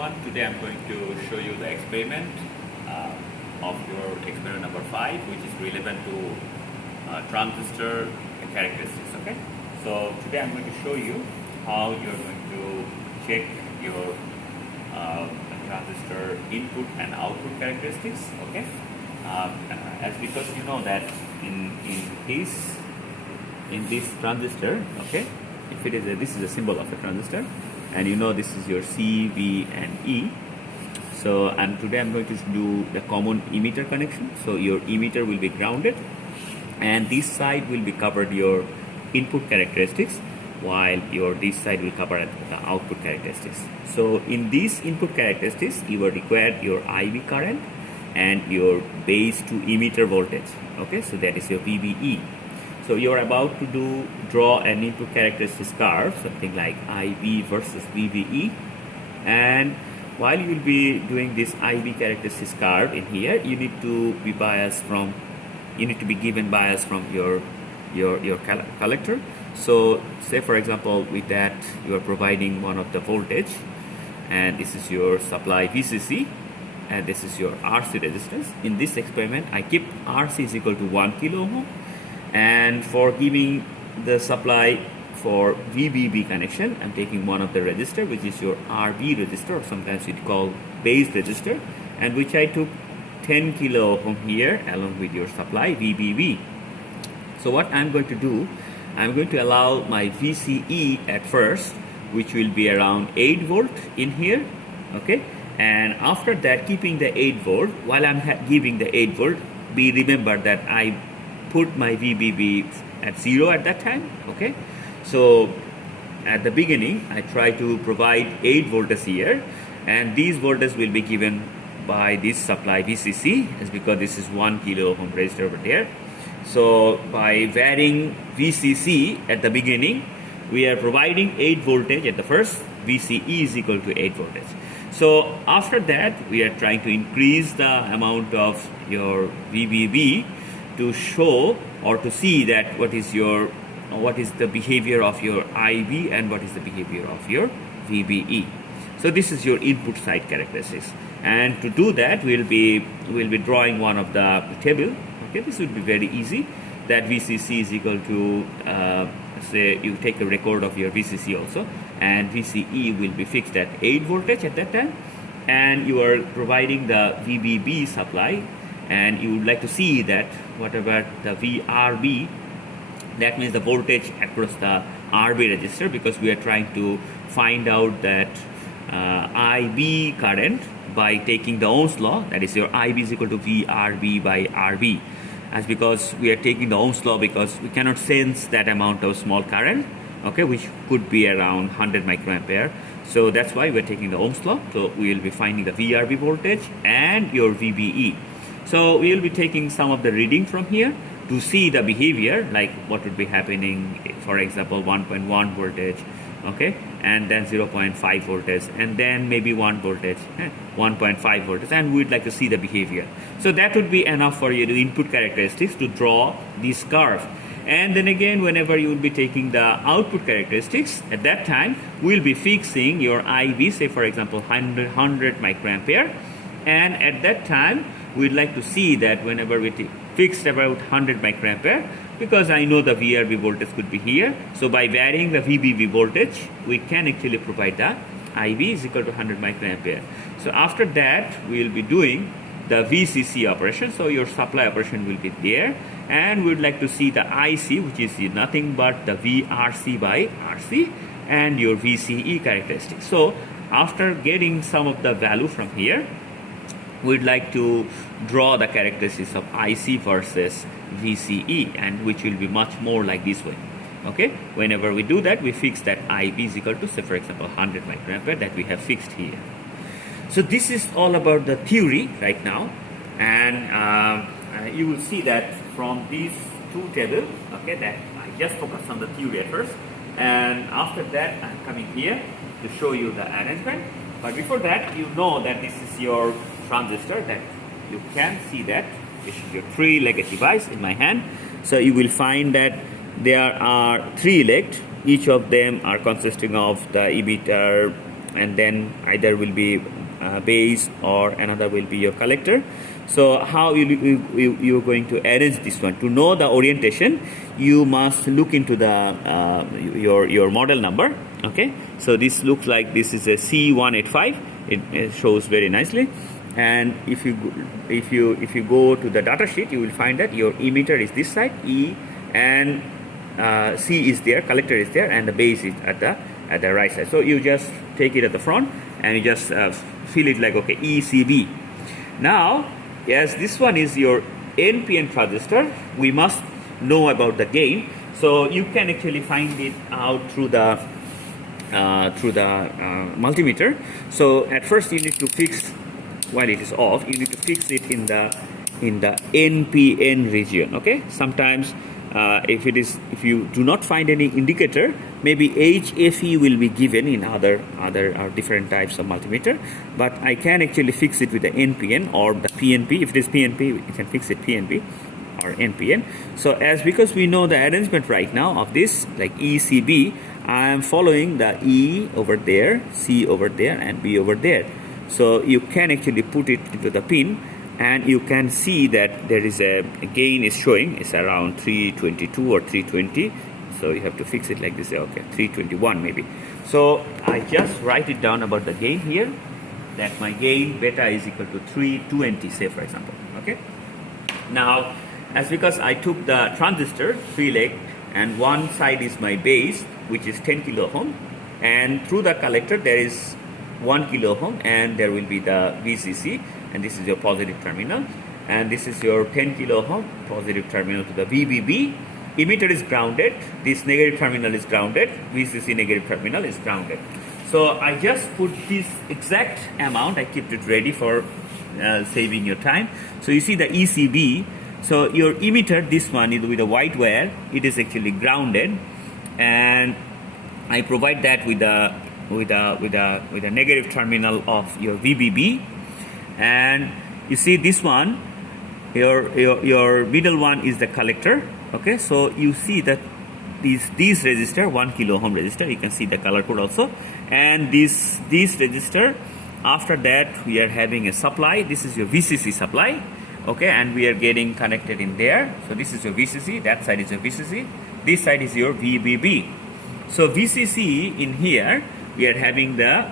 everyone. Today I'm going to show you the experiment of your experiment number 5, which is relevant to transistor characteristics. Okay, so today I'm going to show you how you're going to check your transistor input and output characteristics. Okay, as because you know that in this transistor, okay, if it is this is a symbol of a transistor, and you know this is your C, V and E. So, and today I'm going to do the common emitter connection. So your emitter will be grounded and this side will be covered your input characteristics, while this side will cover the output characteristics. So in these input characteristics you will require your IV current and your base to emitter voltage. Okay, so that is your VBE. So you are about to draw an input characteristics curve, something like IV versus VBE, and while you will be doing this IV characteristics curve in here, you need to be given bias from your collector. So say for example with that you are providing one of the voltage, and this is your supply VCC, and this is your RC resistance. In this experiment I keep RC is equal to 1 kilo ohm. And for giving the supply for VBB connection, I'm taking one of the resistor, which is your RB resistor, or sometimes it's called base resistor, and which I took 10 kilo ohm here along with your supply VBB. So what I'm going to do, I'm going to allow my VCE at first, which will be around 8 volt in here. Okay, and after that, keeping the 8 volt, while I'm giving the 8 volt, remember that I put my VBB at 0 at that time. Okay, so at the beginning I try to provide 8 volts here, and these voltages will be given by this supply VCC, is because this is 1 kilo ohm resistor over there. So by varying VCC at the beginning, we are providing 8 voltage at the first. VCE is equal to 8 voltage. So after that we are trying to increase the amount of your VBB to show or to see that what is the behavior of your IV and what is the behavior of your VBE. So this is your input side characteristics, and to do that we'll be drawing one of the table. Okay, this would be very easy. That VCC is equal to say you take a record of your VCC also, and VCE will be fixed at 8 voltage at that time, and you are providing the VBB supply, and you would like to see that whatever the VRB, that means the voltage across the RB resistor, because we are trying to find out that IB current by taking the Ohm's law, that is your IB is equal to VRB by RB, as because we are taking the Ohm's law because we cannot sense that amount of small current, okay, which could be around 100 microampere. So that's why we're taking the Ohm's law. So we will be finding the VRB voltage and your VBE. So we will be taking some of the reading from here to see the behavior, like what would be happening, for example 1.1 voltage, okay, and then 0.5 voltage, and then maybe 1 voltage, 1.5 voltage, and we'd like to see the behavior. So that would be enough for you to input characteristics to draw this curve. And then again, whenever you will be taking the output characteristics, at that time we'll be fixing your IV, say for example 100 microampere, and at that time we'd like to see that whenever we fixed about 100 microampere, because I know the VRB voltage could be here, so by varying the VBB voltage we can actually provide the IV is equal to 100 microampere. So after that we will be doing the VCC operation, so your supply operation will be there, and we would like to see the IC, which is nothing but the VRC by RC, and your VCE characteristics. So after getting some of the value from here, we'd like to draw the characteristics of IC versus VCE, and which will be much more like this way. Okay, whenever we do that, we fix that IV is equal to, say for example 100 microampere that we have fixed here. So this is all about the theory right now, and you will see that from these two tables, okay, that I just focus on the theory at first, and after that I'm coming here to show you the arrangement. But before that, you know that this is your transistor, that you can see that this is your 3-legged device in my hand. So you will find that there are 3 legs. Each of them are consisting of the emitter, and then either will be base or another will be your collector. So how you're going to arrange this one? To know the orientation, you must look into the your model number. Okay, so this looks like this is a C185. It shows very nicely. And if you go to the data sheet, you will find that your emitter is this side, E, and C is there, collector is there, and the base is at the right side. So you just take it at the front and you just fill it like, okay, ECB. Now, as this one is your NPN transistor, we must know about the gain. So you can actually find it out through the multimeter. So at first you need to fix, while it is off, you need to fix it in the NPN region. Okay, sometimes if you do not find any indicator, maybe HFE will be given in other different types of multimeter, but I can actually fix it with the NPN or the PNP. If it is PNP, you can fix it PNP or NPN. So because we know the arrangement right now of this, like ECB, I am following the E over there, C over there, and B over there. So you can actually put it into the pin, and you can see that there is a gain is showing. It's around 322 or 320. So you have to fix it like this. Okay, 321 maybe. So I just write it down about the gain here, that my gain beta is equal to 320, say for example. Okay. Now, because I took the transistor 3 leg, and one side is my base, which is 10 kilo ohm, and through the collector there is 1 kilo ohm, and there will be the VCC, and this is your positive terminal, and this is your 10 kilo ohm positive terminal to the VBB. Emitter is grounded, this negative terminal is grounded, VCC negative terminal is grounded. So I just put this exact amount, I kept it ready for saving your time. So you see the ECB, so your emitter, this one is with a white wire, it is actually grounded, and I provide that with a negative terminal of your VBB. And you see this one, your middle one is the collector. Okay, so you see that these resistor, 1 kilo ohm resistor, you can see the color code also, and this resistor, after that we are having a supply. This is your VCC supply. Okay, and we are getting connected in there. So this is your VCC, that side is your VCC, this side is your VBB. So VCC in here, we are having the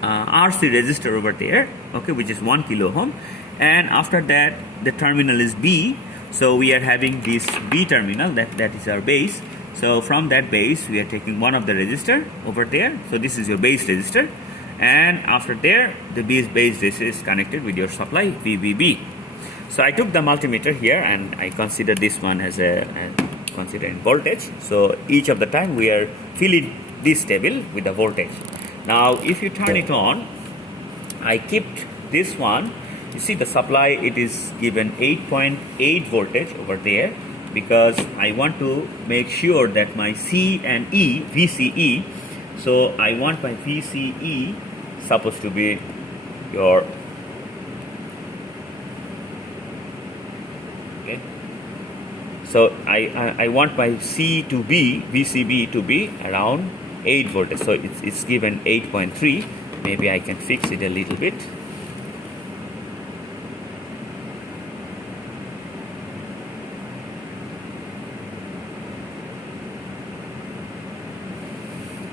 RC resistor over there, okay, which is 1 kilo ohm, and after that the terminal is B. So we are having this B terminal, that is our base. So from that base we are taking one of the resistor over there. So this is your base resistor, and after there the base resistor is connected with your supply VBB. So I took the multimeter here and I consider this one as considering voltage. So each of the time we are filling this table with the voltage. Now if you turn it on, I kept this one. You see the supply, it is given 8.8 voltage over there, because I want to make sure that my C and E, VCE, so I want my VCE supposed to be your, okay, so I want my C to be, VCB to be around 8 voltage. So it's given 8.3. Maybe I can fix it a little bit.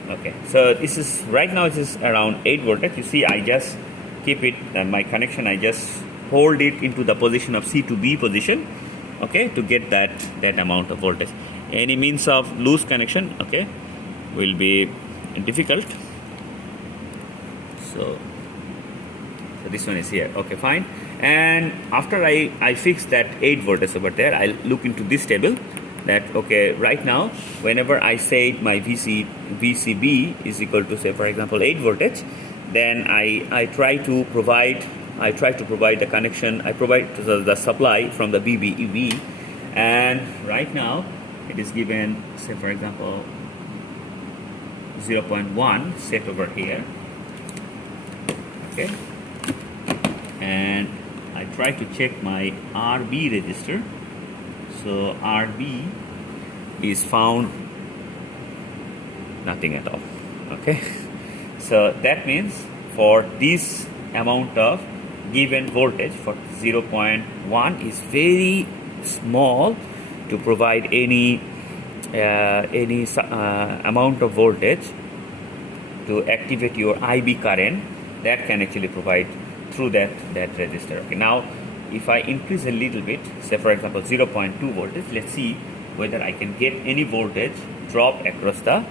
Okay, so this is right now, it is around 8 voltage. You see, I just keep it, my connection, I just hold it into the position of C to B position, okay, to get that amount of voltage. Any means of loose connection, okay, will be difficult. So this one is here, okay, fine. And after I fix that 8 voltage over there, I'll look into this table. That, okay, right now whenever I say my VCB is equal to, say for example, 8 voltage, then I try to provide the connection, I provide the supply from the VBEB, and right now it is given, say for example, 0.1 set over here, okay, and I try to check my RB register. So RB is found nothing at all, okay. So that means for this amount of given voltage for 0.1 is very small to provide any amount of voltage to activate your IB current that can actually provide through that resistor. Okay, now if I increase a little bit, say for example 0.2 voltage, let's see whether I can get any voltage drop across the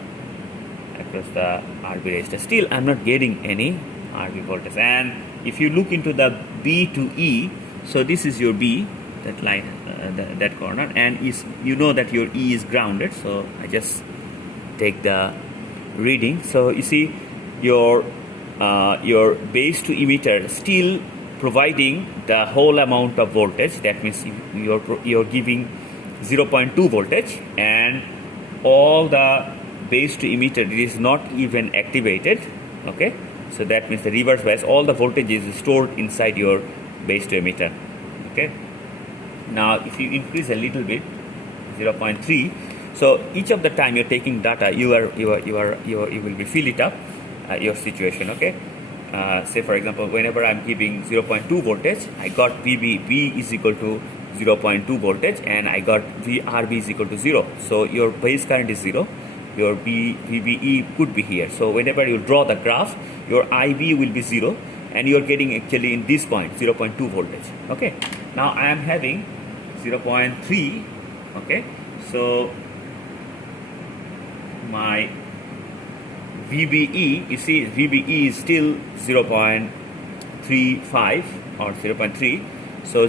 RB resistor. Still I'm not getting any RB voltage. And if you look into the B to E, so this is your B, that line, that corner, and you know that your E is grounded, so I just take the reading. So you see your base to emitter still providing the whole amount of voltage. That means you're giving 0.2 voltage, and all the base to emitter is not even activated. Okay, so that means the reverse bias, all the voltage is stored inside your base to emitter. Okay, now if you increase a little bit, 0.3, so each of the time you're taking data, you will be fill it up your situation. Okay, say for example, whenever I'm giving 0.2 voltage, I got VB is equal to 0.2 voltage, and I got RB is equal to 0. So your base current is 0. Your VBE could be here. So whenever you draw the graph, your IB will be 0, and you're getting actually in this point 0.2 voltage. Okay, now I am having 0.3. Okay, so my VBE, you see VBE is still 0.35 or 0.3. So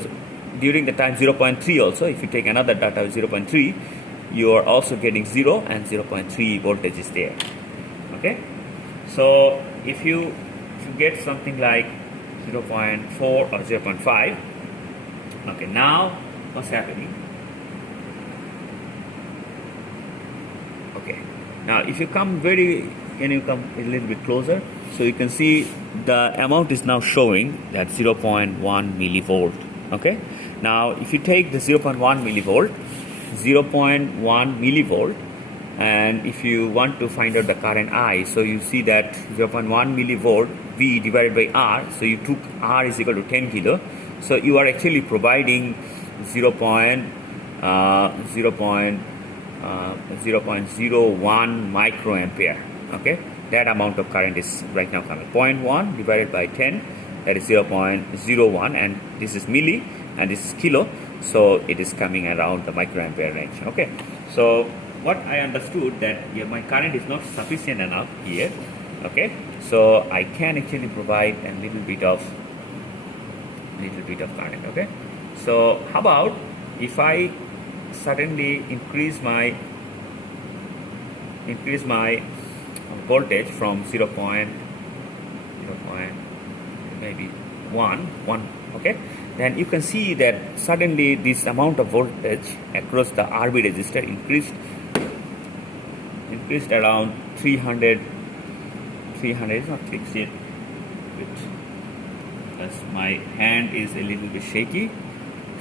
during the time 0.3 also, if you take another data of 0.3, you are also getting 0 and 0.3 voltage is there. Okay, so if you get something like 0.4 or 0.5, okay, now what's happening? Okay, now if you come a little bit closer, so you can see the amount is now showing that 0.1 millivolt. Okay, now if you take the 0.1 millivolt, and if you want to find out the current I, so you see that 0.1 millivolt V divided by R, so you took R is equal to 10 kilo, so you are actually providing 0.01 microampere. Okay, that amount of current is right now coming. 0.1 divided by 10, that is 0.01, and this is milli and this is kilo, so it is coming around the microampere range. Okay, so what I understood that my current is not sufficient enough here. Okay, so I can actually provide a little bit of current. Okay, so how about if I suddenly increase my voltage from 0. Maybe 1, okay, then you can see that suddenly this amount of voltage across the RB resistor increased around 300 is not fixed yet, because my hand is a little bit shaky.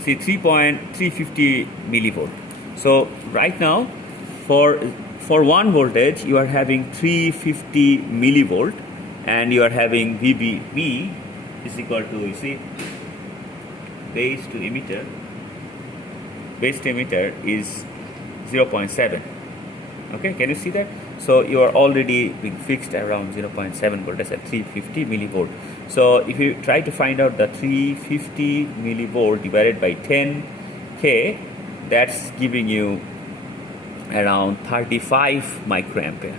See, 350 millivolt. So right now for 1 voltage you are having 350 millivolt, and you are having VBB is equal to, you see, base to emitter is 0.7. Okay, can you see that? So you are already being fixed around 0.7 voltage at 350 millivolt. So if you try to find out the 350 millivolt divided by 10k, that's giving you around 35 microampere.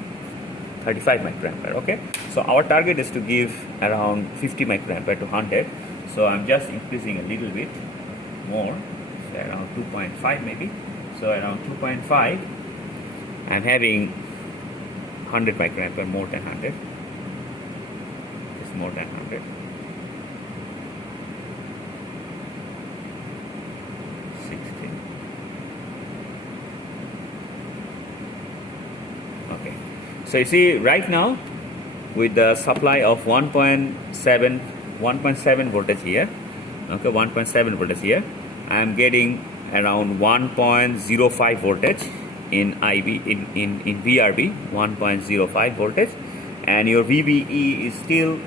Okay, so our target is to give around 50 microampere to 100. So I'm just increasing a little bit more, so around 2.5 maybe. So around 2.5, I'm having 100 microampere, more than 100. It's more than 100. 60. Okay. So you see right now with the supply of 1.7 voltage here, okay, 1.7 voltage here, I am getting around 1.05 voltage in IB, in VRB, 1.05 voltage, and your VBE is still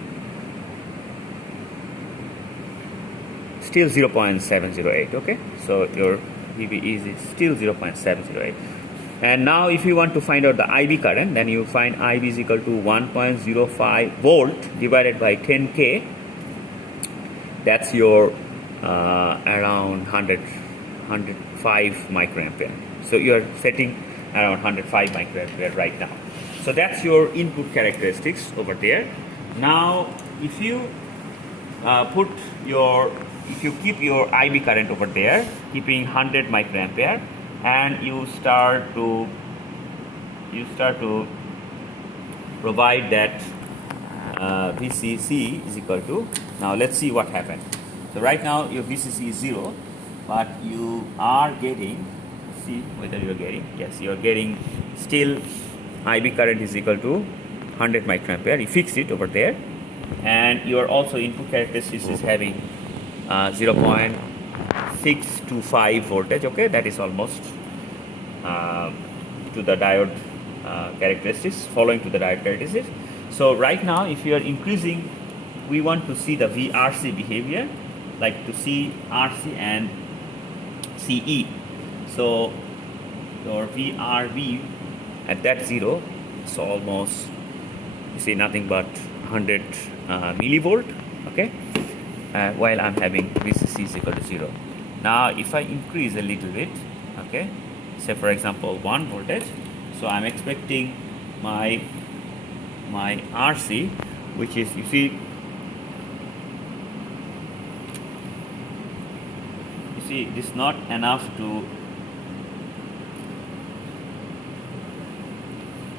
0.708. Okay, so your VBE is still 0.708. And now if you want to find out the IB current, then you find IB is equal to 1.05 volt divided by 10K. That's your around 105 microampere. So you are setting around 105 microampere right now. So that's your input characteristics over there. Now if you keep your IB current over there, keeping 100 microampere, and you start to provide that VCC is equal to, now let's see what happened. So right now your VCC is 0, but you are getting, see whether you are getting, yes, you are getting still IB current is equal to 100 microampere. You fix it over there, and your also input characteristics is having 0.625 voltage. Okay, that is almost to the diode characteristics, following to the diode characteristics. So right now if you are increasing, we want to see the VRC behavior, like to see RC and CE. So your VRV at that 0 is almost, you see, nothing but 100 millivolt. Okay, while I'm having VCC is equal to 0. Now if I increase a little bit, okay, say for example 1 voltage, so I'm expecting my RC, which is, you see it is not enough to,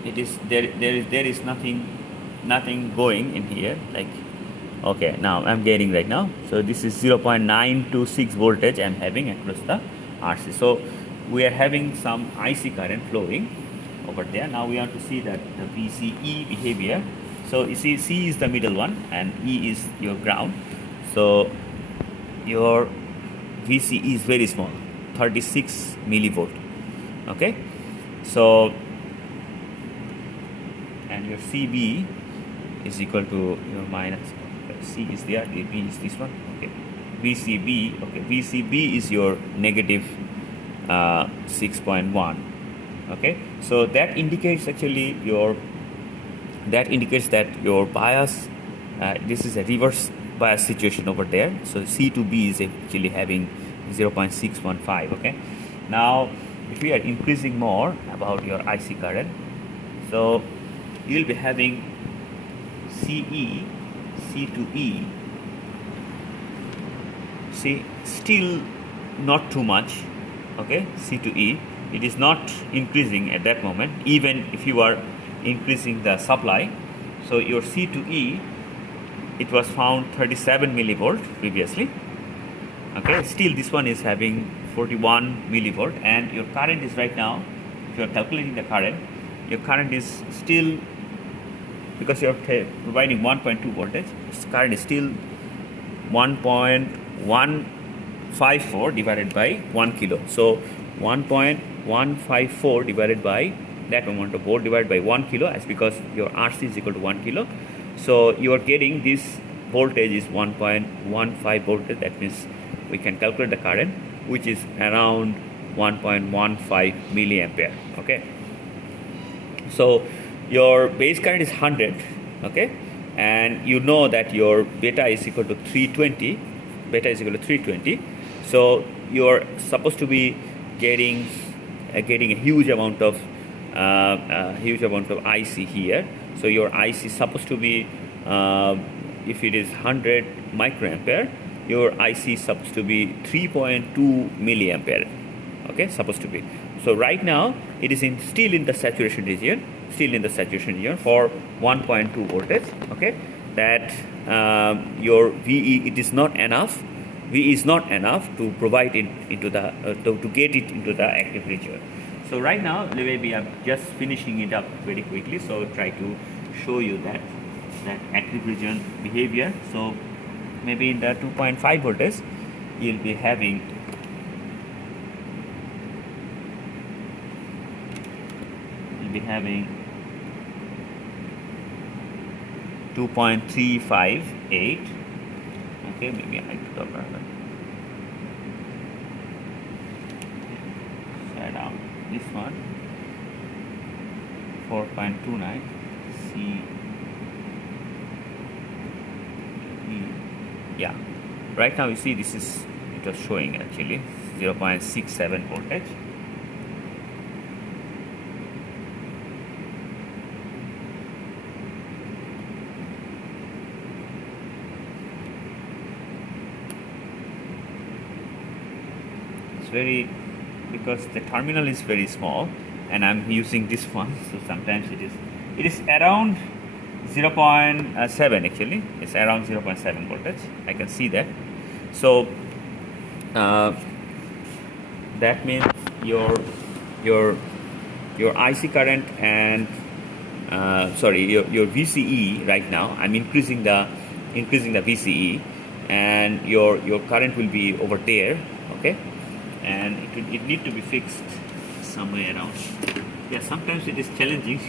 it is there is nothing going in here, like, okay, now I'm getting right now. So this is 0.926 voltage I'm having across the RC. So we are having some IC current flowing over there. Now we want to see that the VCE behavior. So you see C is the middle one and E is your ground. So your VCE is very small, 36 millivolt. Okay, so and your CB is equal to your minus, C is there, B is this one. Okay, VCB, okay, VCB is your negative 6.1. okay, so that indicates actually that your bias, this is a reverse bias situation over there. So C to B is actually having 0.615. okay, now if we are increasing more about your IC current, so you will be having CE, C to E, see, still not too much. Okay, C to E, it is not increasing at that moment, even if you are increasing the supply. So your C to E, it was found 37 millivolt previously. Okay, still this one is having 41 millivolt, and your current is right now, if you are calculating the current, your current is still, because you are providing 1.2 voltage, its current is still 1.154 divided by 1 kilo. So 1.154 divided by that amount of volt divided by 1 kilo, as because your RC is equal to 1 kilo. So you are getting this voltage is 1.15 voltage. That means we can calculate the current, which is around 1.15 milliampere. Okay, so your base current is 100. Okay, and you know that your beta is equal to 320. Beta is equal to 320. So you are supposed to be getting a huge amount of IC here. So your IC is supposed to be, if it is 100 microampere, your IC is supposed to be 3.2 milliampere. Okay, supposed to be. So right now it is still in the saturation region, for 1.2 voltage. Okay, that your VE, it is not enough. VE is not enough to provide it into the to get it into the active region. So right now maybe I'm just finishing it up very quickly. So try to show you that active region behavior. So maybe in the 2.5 voltage you'll be having 2.358. Okay, maybe I have to talk about that. Add down this one, 4.29. C. Yeah, right now you see this is, it was showing actually 0.67 voltage. It's very, because the terminal is very small and I'm using this one, so sometimes it is around 0.7 actually. It's around 0.7 voltage. I can see that. So that means your IC current and your VCE right now. I'm increasing the VCE, and your current will be over there. Okay, and it need to be fixed somewhere around. Yeah, sometimes it is challenging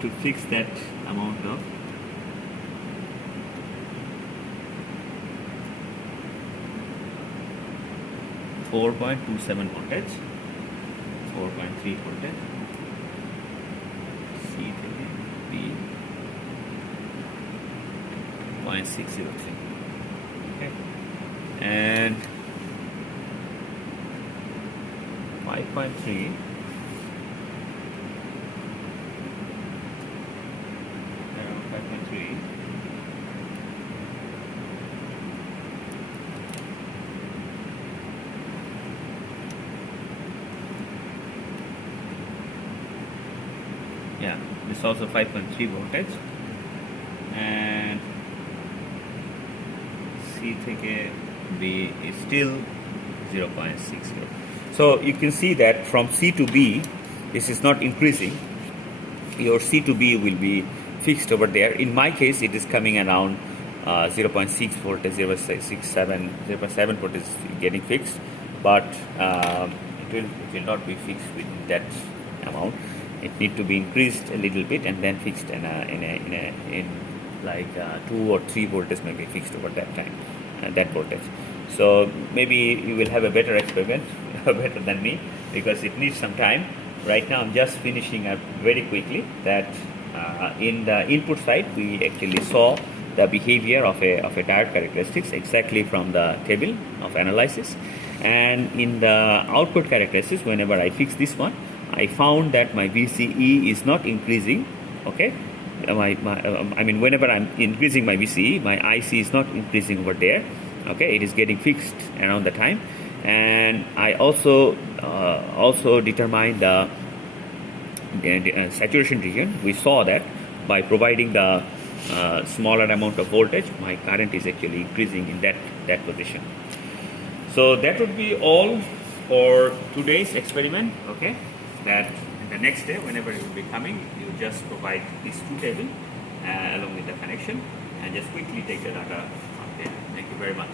to fix that amount of 4.27 voltage, 4.3 voltage, C B 0.603. Okay, and 5.3. Around 5.3. Yeah, this is also 5.3 voltage, and C থেকে B is still 0.60. So you can see that from C to B, this is not increasing. Your C to B will be fixed over there. In my case, it is coming around 0.6 voltage, 0.67, 0.7 voltage is getting fixed, but it will not be fixed with that amount. It need to be increased a little bit and then fixed in like 2 or 3 voltage may be fixed over that time, that voltage. So maybe you will have a better experiment, better than me, because it needs some time. Right now I'm just finishing up very quickly that in the input side we actually saw the behavior of a diode characteristics exactly from the table of analysis, and in the output characteristics, whenever I fix this one, I found that my VCE is not increasing. Okay, I mean whenever I'm increasing my VCE, my IC is not increasing over there. Okay, it is getting fixed around the time, and I also determined the saturation region. We saw that by providing the smaller amount of voltage, my current is actually increasing in that position. So that would be all for today's experiment. Okay, that the next day, whenever it will be coming, you just provide these two tables along with the connection, and just quickly take the data from there. Thank you very much.